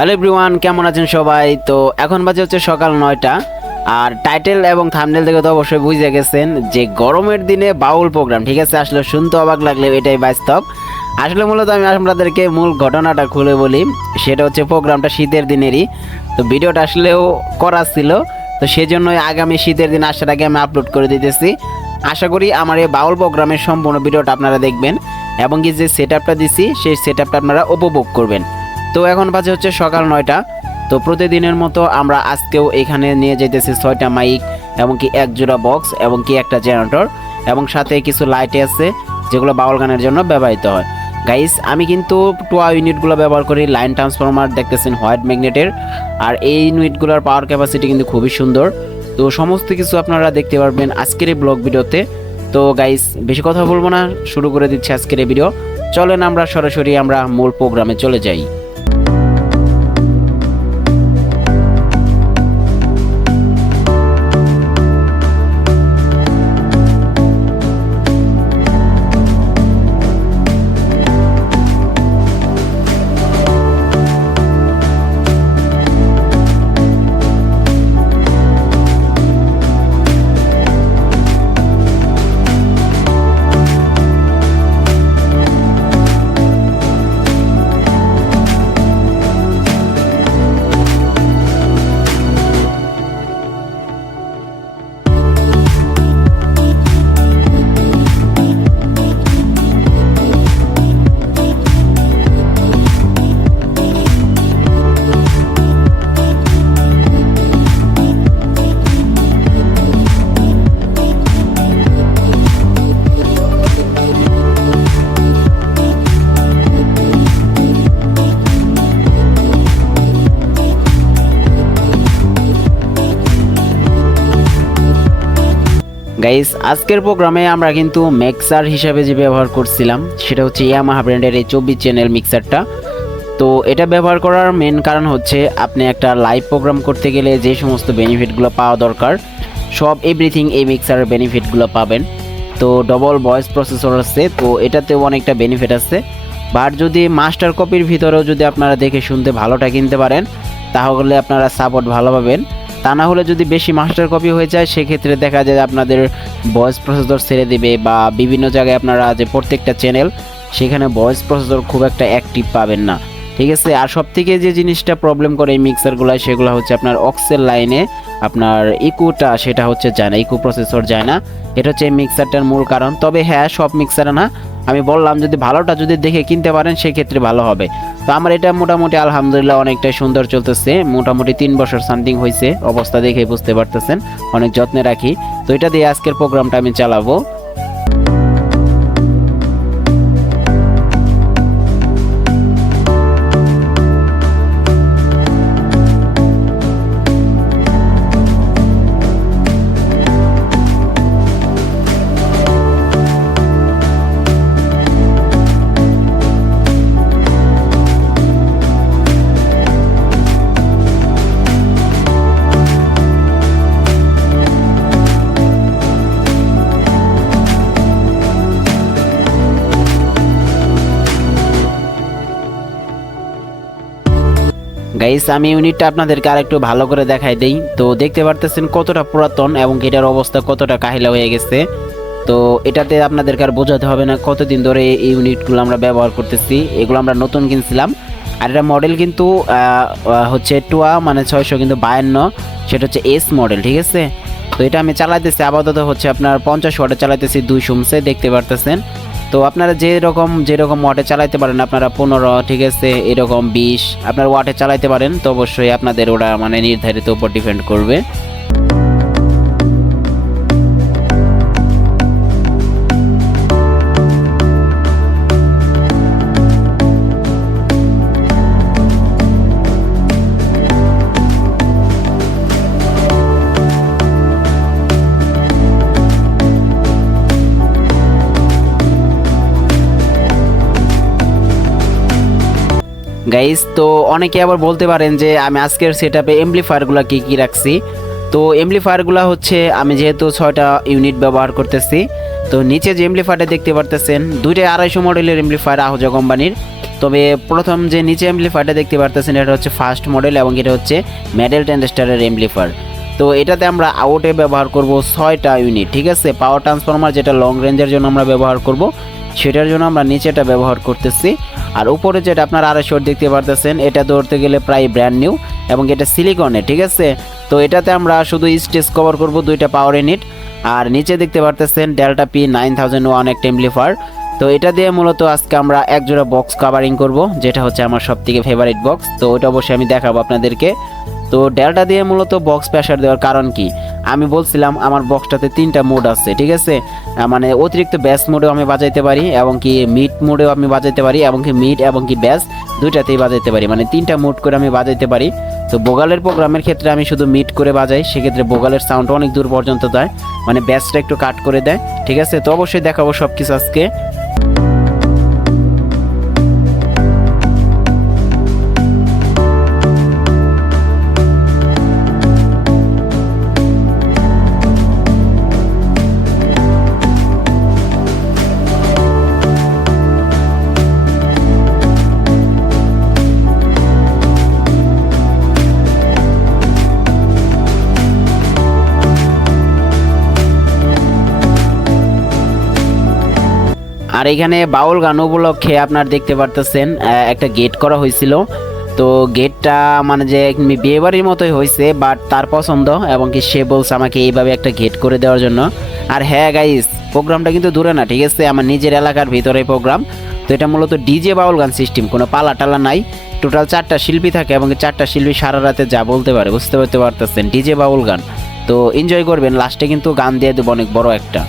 Hello everyone, কেমন আছেন সবাই? তো এখন বাজে হচ্ছে সকাল 9টা। আর টাইটেল এবং থাম্বনেল থেকে তো অবশ্যই বুঝে গেছেন যে গরমের দিনে বাউল প্রোগ্রাম। ঠিক আছে, আসলে শুনতে অবাক লাগলে এটাই বাস্তব। আসলে মূলত আমি আপনাদেরকে মূল ঘটনাটা খুলে বলি। সেটা হচ্ছে প্রোগ্রামটা শীতের দিনেরই। তো ভিডিওটা আসলেও করা ছিল, তো সেজন্যই আগামী শীতের দিন আসার আগে আমি আপলোড করে দিতেছি। আশা করি আমার এই বাউল প্রোগ্রামের সম্পূর্ণ ভিডিওটা আপনারা দেখবেন এবং কি যে সেট আপটা দিছি সেই সেট আপটা আপনারা উপভোগ করবেন। তো এখন বাজে হচ্ছে সকাল 9টা। তো প্রতিদিনের মতো আমরা আজকেও এখানে নিয়ে যেতেছি 6টা মাইক এবং কি এক জোড়া বক্স এবং কি একটা জেনারেটর এবং সাথে কিছু লাইট আছে যেগুলো বাউল গানের জন্য ব্যবহৃত হয়। গাইস, আমি কিন্তু টোয়া ইউনিটগুলো ব্যবহার করি। লাইন ট্রান্সফরমার দেখতেছেন হোয়াইট ম্যাগনেটের, আর এই ইউনিটগুলোর পাওয়ার ক্যাপাসিটি কিন্তু খুবই সুন্দর। তো সমস্ত কিছু আপনারা দেখতে পারবেন আজকের এই ব্লগ ভিডিওতে। তো গাইস, বেশি কথা বলবো না, শুরু করে দিচ্ছি আজকের এই ভিডিও। চলেন আমরা সরাসরি মূল প্রোগ্রামে চলে যাই। গাইস, আজকের প্রোগ্রামে আমরা কিন্তু মিক্সার হিসাবে যে ব্যবহার করছিলাম সেটা হচ্ছে ইয়ামাহা ব্র্যান্ডের এই 24 চ্যানেল মিক্সারটা। তো এটা ব্যবহার করার মেন কারণ হচ্ছে আপনি একটা লাইভ প্রোগ্রাম করতে গেলে যে সমস্ত বেনিফিটগুলো পাওয়া দরকার সব এভরিথিং এই মিক্সারের বেনিফিটগুলো পাবেন। তো ডবল ভয়েস প্রসেসর আছে, তো এটাতেও অনেকটা বেনিফিট আছে। বাট যদি মাস্টার কপির ভিতরেও যদি আপনারা দেখে শুনতে ভালোটা কিনতে পারেন তাহলে আপনারা সাপোর্ট ভালো পাবেন। তা না হলে যদি বেশি মাস্টার কপি হয়ে যায় সেক্ষেত্রে দেখা যায় আপনাদের ভয়েস প্রসেসর ছেড়ে দেবে, বা বিভিন্ন জায়গায় আপনারা যে প্রত্যেকটা চ্যানেল সেখানে ভয়েস প্রসেসর খুব একটা অ্যাক্টিভ পাবেন না। ঠিক আছে, আর সব থেকে যে জিনিসটা প্রবলেম করে এই মিক্সারগুলো সেগুলো হচ্ছে আপনার অক্সেল লাইনে আপনার ইকুটা সেটা হচ্ছে যায় না, ইকু প্রসেসর যায় না। এটা হচ্ছে এই মিক্সারটার মূল কারণ। তবে হ্যাঁ, সব মিক্সারে না, আমি বললাম যদি ভালোটা যদি দেখে কিনতে পারেন সেক্ষেত্রে ভালো হবে। তো আমার এটা মোটামুটি আলহামদুলিল্লাহ অনেকটাই সুন্দর চলতেছে। মোটামুটি 3 বছর সামথিং হয়েছে, অবস্থা দেখে বুঝতে পারতেছেন, অনেক যত্নে রাখি। তো এটা দিয়ে আজকের প্রোগ্রামটা আমি চালাবো। গাইস, আমি ইউনিটটা আপনাদেরকে আরেকটু ভালো করে দেখাই দেই। তো দেখতে পারতেছেন কতটা পুরাতন এবং এটার অবস্থা কতটা কাহিলা হয়ে গেছে। তো এটাতে আপনাদেরকে আর বোঝাতে হবে না কতদিন ধরে এই ইউনিটগুলো আমরা ব্যবহার করতেছি। এগুলো আমরা নতুন কিনছিলাম, আর এটা মডেল কিন্তু হচ্ছে টুয়া মানে 600 কিন্তু 52, সেটা হচ্ছে এস মডেল। ঠিক আছে, তো এটা আমি চালাইতেছি আপাতত হচ্ছে আপনার 50 ওয়াটে চালাইতেছি 2 সুমসে, দেখতে পারতেছেন। তো আপনারা যেরকম ওয়াটে চালাইতে পারেন, আপনারা 15, ঠিক আছে, এরকম 20 আপনার ওয়াটে চালাইতে পারেন। তো অবশ্যই আপনাদের ওরা মানে নির্ধারিত উপর ডিপেন্ড করবে। গাইস, তো অনেকে আবার বলতে পারেন যে আমি আজকের সেটআপে এমপ্লিফায়ারগুলো কি রাখছি। তো এমপ্লিফায়ারগুলো হচ্ছে আমি যেহেতু 6টা ইউনিট ব্যবহার করতেছি, তো নিচে যে এমপ্লিফায়ারটা দেখতে পারতেছেন 2টা 250 মডেলের এমপ্লিফায়ার আহুজা কোম্পানির। তবে প্রথম যে নিচে অ্যাম্পলিফায়ারটা দেখতে পারতেছেন এটা হচ্ছে ফার্স্ট মডেল এবং এটা হচ্ছে মেডেল ট্রানজিস্টরের অ্যাম্পলিফায়ার। তো এটাতে আমরা আউটে ব্যবহার করব 6টা ইউনিট, ঠিক আছে। পাওয়ার ট্রান্সফরমার যেটা লং রেঞ্জের জন্য আমরা ব্যবহার করব সেটার জন্য আমরা নিচেটা ব্যবহার করতেছি। আর উপরে যেটা আপনারা আড়াইশো দেখতে পারতেছেন এটা ধরতে গেলে প্রায় ব্র্যান্ড নিউ এবং এটা সিলিকনের, ঠিক আছে। তো এটাতে আমরা শুধু স্টেজ কভার করব 2টা পাওয়ার ইউনিট। আর নিচে দেখতে পারতেছেন ডেল্টা পি 9001 একটা অ্যাম্পলিফায়ার। তো এটা দিয়ে মূলত আজকে আমরা এক জোড়া বক্স কাভারিং করব, যেটা হচ্ছে আমার সবথেকে ফেভারিট বক্স। তো ওটা অবশ্যই আমি দেখাবো আপনাদেরকে। তো ডেল্টা দিয়ে মূলত বক্স প্রেসার দেওয়ার কারণ কি, আমি বলছিলাম আমার বক্সটাতে 3টা মোড আছে, ঠিক আছে। মানে অতিরিক্ত ব্যাস মোডেও আমি বাজাইতে পারি এবং কি মিড মোডেও আমি বাজাইতে পারি এবং কি মিড এবং কি ব্যাস দুইটাতেই বাজাইতে পারি, মানে 3টা মোড করে আমি বাজাইতে পারি। তো ভোকালের প্রোগ্রামের ক্ষেত্রে আমি শুধু মিড করে বাজাই, সেক্ষেত্রে ভোকালের সাউন্ড অনেক দূর পর্যন্ত দেয়, মানে ব্যাসটা একটু কাট করে দেয়, ঠিক আছে। তো অবশ্যই দেখাবো সব কিছু আজকে। আর এখানে বাউল গান উপলক্ষে আপনার দেখতে পারতেছেন একটা গেট করা হয়েছিল। তো গেটটা মানে যে বিয়ে বাড়ির মতোই হয়েছে, বাট তার পছন্দ এবং কি সে বলছে আমাকে এইভাবে একটা গেট করে দেওয়ার জন্য। আর হ্যাঁ গাইস, প্রোগ্রামটা কিন্তু দূরে না, ঠিক আছে, আমার নিজের এলাকার ভিতরে প্রোগ্রাম। তো এটা মূলত ডিজে বাউল গান সিস্টেম, কোনো পালা টালা নাই। টোটাল 4টা শিল্পী থাকে এবং 4টা শিল্পী সারা রাতে যা বলতে পারে, বুঝতে পারতেছেন, ডিজে বাউল গান। তো এনজয় করবেন, লাস্টে কিন্তু গান দিয়ে দেবো অনেক বড় একটা।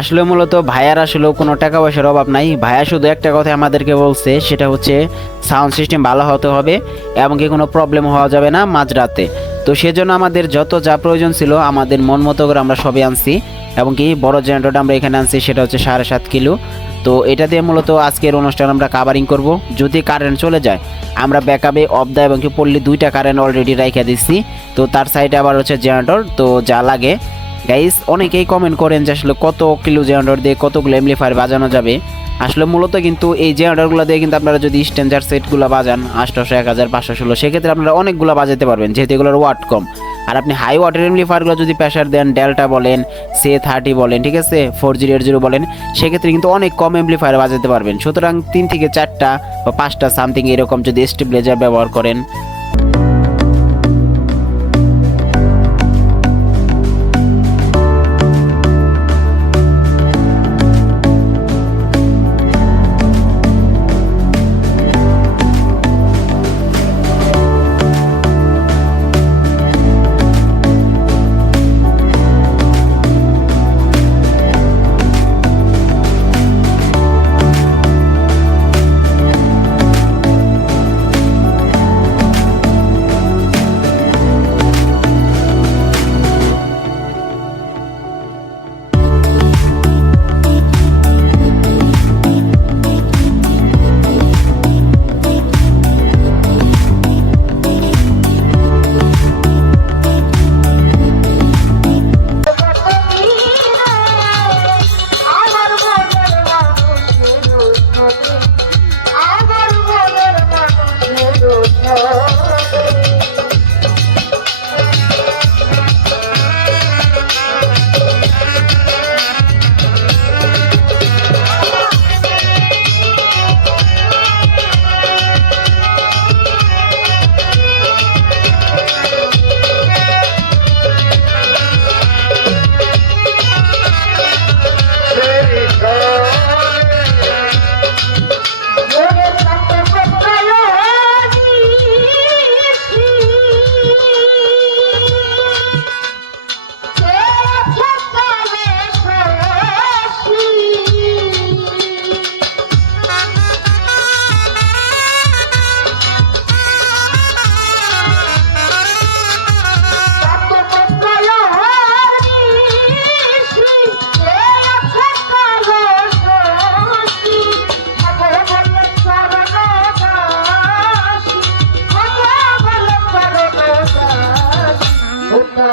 আসলে মূলত ভাইয়ার আসলে কোনো টাকা পয়সার অভাব নাই। ভাইয়া শুধু একটা কথা আমাদেরকে বলছে, সেটা হচ্ছে সাউন্ড সিস্টেম ভালো হতে হবে এবং কি কোনো প্রবলেম হওয়া যাবে না মাঝরাতে। তো সেজন্য আমাদের যত যা প্রয়োজন ছিল আমাদের মন মতো করে আমরা সবই আনছি এবং কি বড় জেনারেটরটা আমরা এখানে আনছি, সেটা হচ্ছে 7.5 কিলো। তো এটা দিয়ে মূলত আজকের অনুষ্ঠান আমরা কাভারিং করব। যদি কারেন্ট চলে যায় আমরা ব্যাকআপে অফ এবং কি পল্লী 2টা কারেন্ট অলরেডি রাইখা দিচ্ছি। তো তার সাইডে আবার হচ্ছে জেনারেটর, তো যা লাগে। গাইস অনেকেই কমেন্ট করেন যে আসলে কত কিলো জেনারেটর দিয়ে কতগুলো এমপ্লিফায়ার বাজানো যাবে। আসলে মূলত কিন্তু এই জেনারেটরগুলো দিয়ে কিন্তু আপনারা যদি স্ট্যান্ডার্ড সেটগুলো বাজান 800, 1000, 516, সেক্ষেত্রে আপনারা অনেকগুলো বাজাতে পারবেন, যেহেতু এগুলোর ওয়াট কম। আর আপনি হাই ওয়াটের এমপ্লিফায়ারগুলো যদি প্রেসার দেন, ডেল্টা বলেন, সে30 বলেন, ঠিক আছে, 4080 বলেন, সেক্ষেত্রে কিন্তু অনেক কম এমপ্লিফায়ার বাজাতে পারবেন। সুতরাং 3 থেকে 4টা বা 5টা সামথিং এরকম যদি স্টেবিলাইজার ব্যবহার করেন।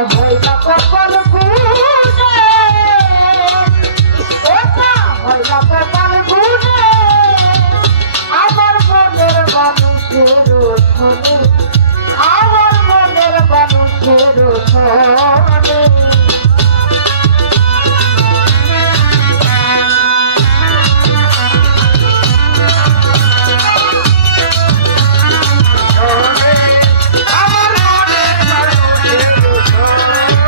হইলা কপাল গুনে ওটা হইলা কপাল গুনে আমার মনের মানুষের ধনে আমার মনের মানুষের ধনে আমার মনের মানুষের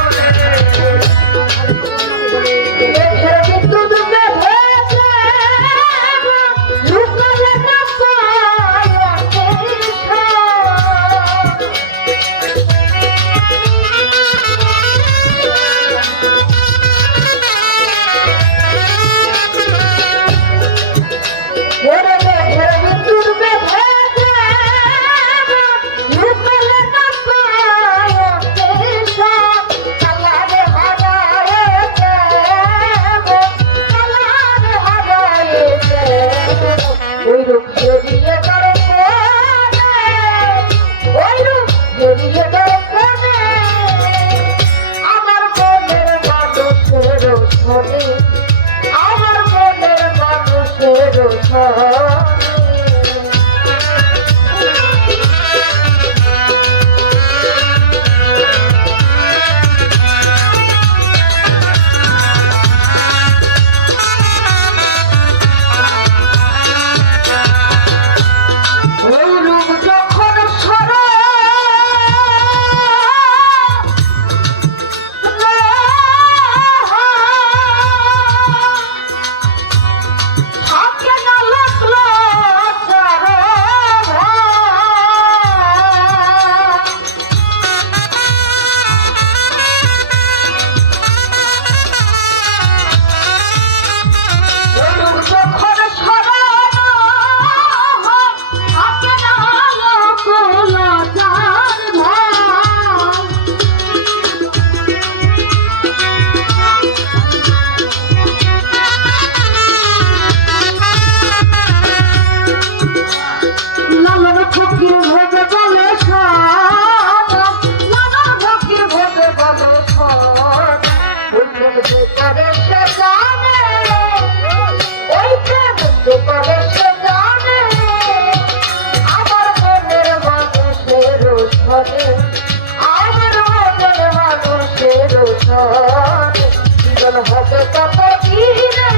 হবে কত দিনে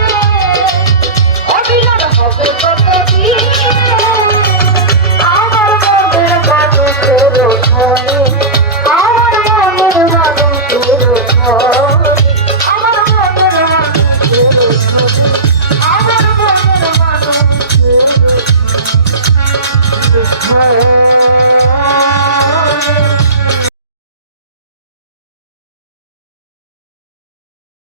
অবিলম্ব হবে কত দিনে আমার মনের মানুষের ধনে আমার মনের মানুষের ধনে আমার মনের মানুষের ধনে